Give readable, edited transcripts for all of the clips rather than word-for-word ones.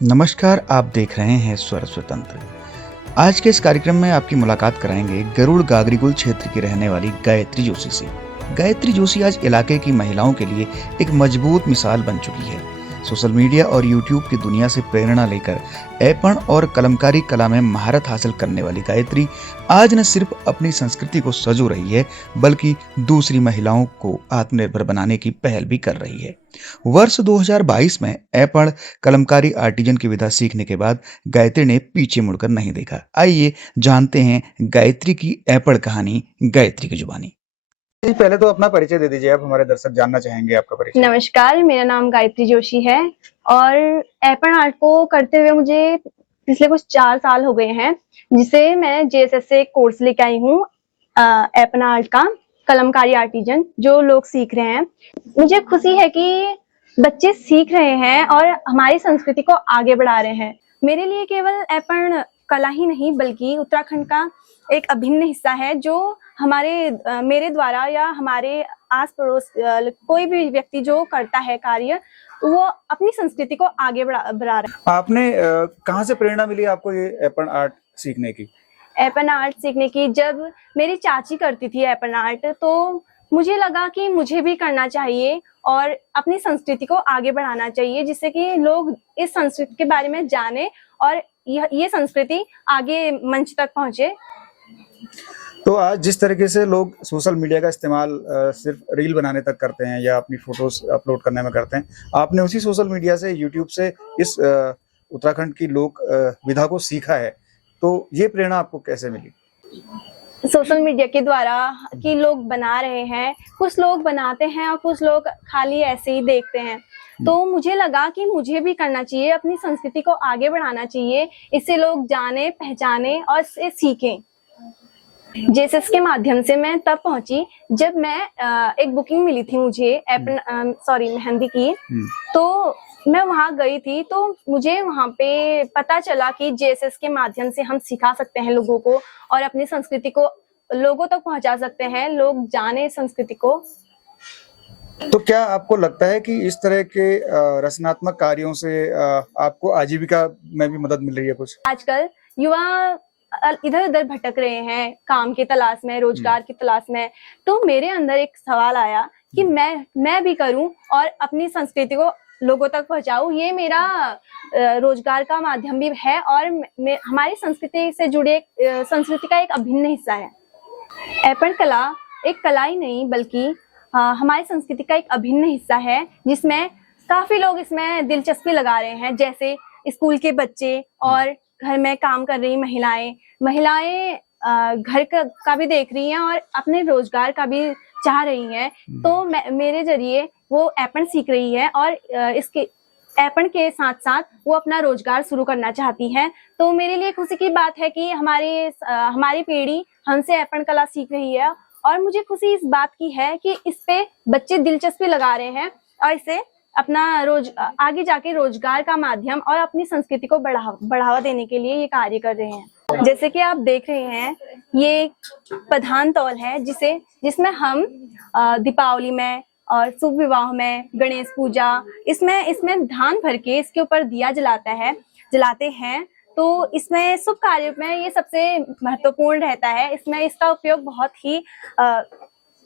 नमस्कार, आप देख रहे हैं स्वर स्वतंत्र। आज के इस कार्यक्रम में आपकी मुलाकात कराएंगे गरुड़ गागरीकुल क्षेत्र की रहने वाली गायत्री जोशी से। गायत्री जोशी आज इलाके की महिलाओं के लिए एक मजबूत मिसाल बन चुकी है। सोशल मीडिया और यूट्यूब की दुनिया से प्रेरणा लेकर ऐपण और कलमकारी कला में महारत हासिल करने वाली गायत्री आज न सिर्फ अपनी संस्कृति को सजो रही है, बल्कि दूसरी महिलाओं को आत्मनिर्भर बनाने की पहल भी कर रही है। वर्ष 2022 में ऐपण कलमकारी आर्टिजन की विधा सीखने के बाद गायत्री ने पीछे मुड़कर नहीं देखा। आइए जानते हैं गायत्री की ऐपण कहानी, गायत्री की जुबानी। पहले तो अपना परिचय दे दीजिए, आप हमारे दर्शक जानना चाहेंगे आपका परिचय। नमस्कार, मेरा नाम गायत्री जोशी है और ऐपण आर्ट को करते हुए मुझे पिछले कुछ 4 साल हो गए हैं, जिसे मैं जेएसएस से कोर्स लेके आई हूँ ऐपण आर्ट का, कलमकारी आर्टिजन जो लोग सीख रहे हैं। मुझे खुशी है कि बच्चे सीख रहे हैं और हमारी संस्कृति को आगे बढ़ा रहे हैं। मेरे लिए केवल ऐपण कला ही नहीं बल्कि उत्तराखंड का एक अभिन्न हिस्सा है, जो मेरे द्वारा या हमारे आस पड़ोस कोई भी व्यक्ति जो करता है कार्य, वो अपनी संस्कृति को आगे बढ़ा रहा है। आपने कहाँ से प्रेरणा मिली आपको ये ऐपण आर्ट सीखने की? ऐपण आर्ट सीखने की जब मेरी चाची करती थी ऐपण आर्ट, तो मुझे लगा कि मुझे भी करना चाहिए और अपनी संस्कृति को आगे बढ़ाना चाहिए, जिससे कि लोग इस संस्कृति के बारे में जाने और ये संस्कृति आगे मंच तक पहुंचे। तो आज जिस तरीके से लोग सोशल मीडिया का इस्तेमाल सिर्फ रील बनाने तक करते हैं या अपनी फोटोज अपलोड करने में करते हैं, आपने उसी सोशल मीडिया से, यूट्यूब से इस उत्तराखंड की लोक विधा को सीखा है, तो ये प्रेरणा आपको कैसे मिली? सोशल मीडिया के द्वारा कि लोग बना रहे हैं, कुछ लोग बनाते हैं और कुछ लोग खाली ऐसे ही देखते हैं, तो मुझे लगा कि मुझे भी करना चाहिए, अपनी संस्कृति को आगे बढ़ाना चाहिए, इससे लोग जाने, पहचाने और इससे सीखें। जेएसएस के माध्यम से मैं तब पहुंची जब मैं एक बुकिंग मिली थी मुझे मेहंदी की, तो मैं वहां गई थी, तो मुझे वहां पे पता चला कि जेएसएस के माध्यम से हम सिखा सकते हैं लोगों को और अपनी संस्कृति को लोगों तक पहुंचा सकते हैं, लोग जाने संस्कृति को। तो क्या आपको लगता है कि इस तरह के रचनात्मक कार्यों से आपको आजीविका में भी मदद मिल रही है कुछ? आजकल युवा इधर उधर भटक रहे हैं काम की तलाश में, रोजगार की तलाश में, तो मेरे अंदर एक सवाल आया कि मैं भी करूं और अपनी संस्कृति को लोगों तक पहुंचाऊं। ये मेरा रोजगार का माध्यम भी है और हमारी संस्कृति से जुड़े संस्कृति का एक अभिन्न हिस्सा है। ऐपण कला एक कला ही नहीं बल्कि हमारी संस्कृति का एक अभिन्न हिस्सा है, जिसमें काफी लोग इसमें दिलचस्पी लगा रहे हैं, जैसे स्कूल के बच्चे और घर में काम कर रही महिलाएं घर का भी देख रही हैं और अपने रोजगार का भी चाह रही हैं, तो मेरे जरिए वो ऐपण सीख रही है और इसके ऐपण के साथ साथ वो अपना रोजगार शुरू करना चाहती हैं। तो मेरे लिए खुशी की बात है कि हमारी पीढ़ी हमसे ऐपण कला सीख रही है और मुझे खुशी इस बात की है कि इस पे बच्चे दिलचस्पी लगा रहे हैं और इसे अपना आगे जाके रोजगार का माध्यम और अपनी संस्कृति को बढ़ावा देने के लिए ये कार्य कर रहे हैं। जैसे कि आप देख रहे हैं, ये प्रधान तौल है जिसमें हम दीपावली में और शुभ विवाह में, गणेश पूजा, इसमें धान भर के इसके ऊपर दिया जलाते हैं, तो इसमें शुभ कार्य में ये सबसे महत्वपूर्ण रहता है। इसमें इसका उपयोग बहुत ही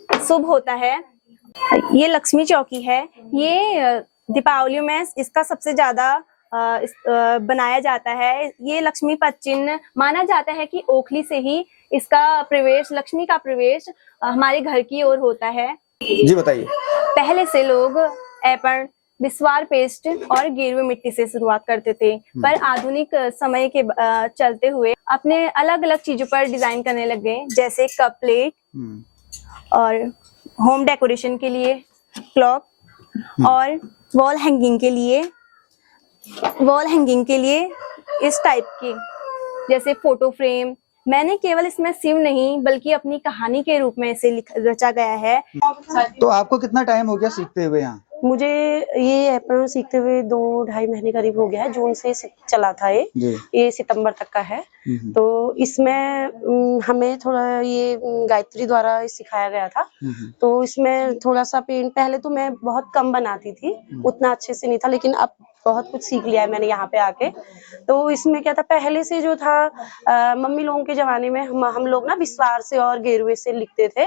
शुभ होता है। ये लक्ष्मी चौकी है, ये दीपावली में इसका सबसे ज्यादा बनाया जाता है। ये लक्ष्मी पद चिन्ह माना जाता है कि ओखली से ही इसका प्रवेश, लक्ष्मी का प्रवेश हमारे घर की ओर होता है। जी बताइए। पहले से लोग ऐपण बिस्वार पेस्ट और गेरुए मिट्टी से शुरुआत करते थे, पर आधुनिक समय के चलते हुए अपने अलग अलग चीजों पर डिजाइन करने लग गए, जैसे कप प्लेट और होम डेकोरेशन के लिए क्लॉक और वॉल हैंगिंग के लिए इस टाइप के जैसे फोटो फ्रेम। मैंने केवल इसमें शिव नहीं बल्कि अपनी कहानी के रूप में इसे रचा गया है। तो आपको कितना टाइम हो गया सीखते हुए यहाँ? मुझे ये ऐपण सीखते हुए 2-2.5 महीने करीब हो गया है। जून से चला था ये सितंबर तक का है। तो इसमें हमें थोड़ा ये गायत्री द्वारा सिखाया गया था। तो इसमें थोड़ा सा पेंट, पहले तो मैं बहुत कम बनाती थी, उतना अच्छे से नहीं था, लेकिन अब बहुत कुछ सीख लिया है मैंने यहाँ पे आके। तो इसमें क्या था, पहले से जो था मम्मी लोगों के जमाने में हम लोग ना बिस्वार से और गेरुए से लिखते थे।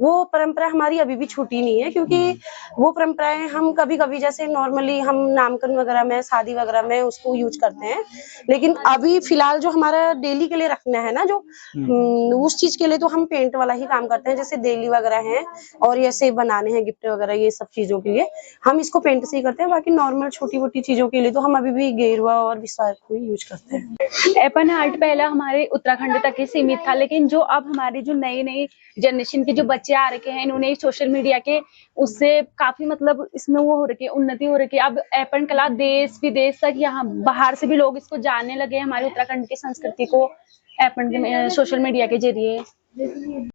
वो परंपरा हमारी अभी भी छूटी नहीं है, क्योंकि वो परंपराएं हम कभी कभी जैसे नॉर्मली हम नामकरण वगैरह में, शादी वगैरह में उसको यूज करते हैं, लेकिन अभी फिलहाल जो हमारा डेली के लिए रखना है ना, जो उस चीज के लिए तो हम पेंट वाला ही काम करते हैं। जैसे डेली वगैरह है और ऐसे बनाने हैं गिफ्ट वगैरह, ये सब चीजों के लिए हम इसको पेंट से ही करते हैं। बाकी नॉर्मल छोटी मोटी चीजों के लिए तो हम अभी भी गेरुआ और बिस्वार को ही यूज करते हैं। एपन आर्ट पहला हमारे उत्तराखंड तक ही सीमित था, लेकिन जो अब हमारे जो नई नई जनरेशन के जो बच्चे आ रखे हैं, इन्होंने सोशल मीडिया के उससे काफी मतलब इसमें वो हो रही है, उन्नति हो रही है। अब एपन कला देश विदेश तक, यहाँ बाहर से भी लोग इसको जानने लगे, हमारे उत्तराखंड की संस्कृति को एपन के सोशल मीडिया के जरिए।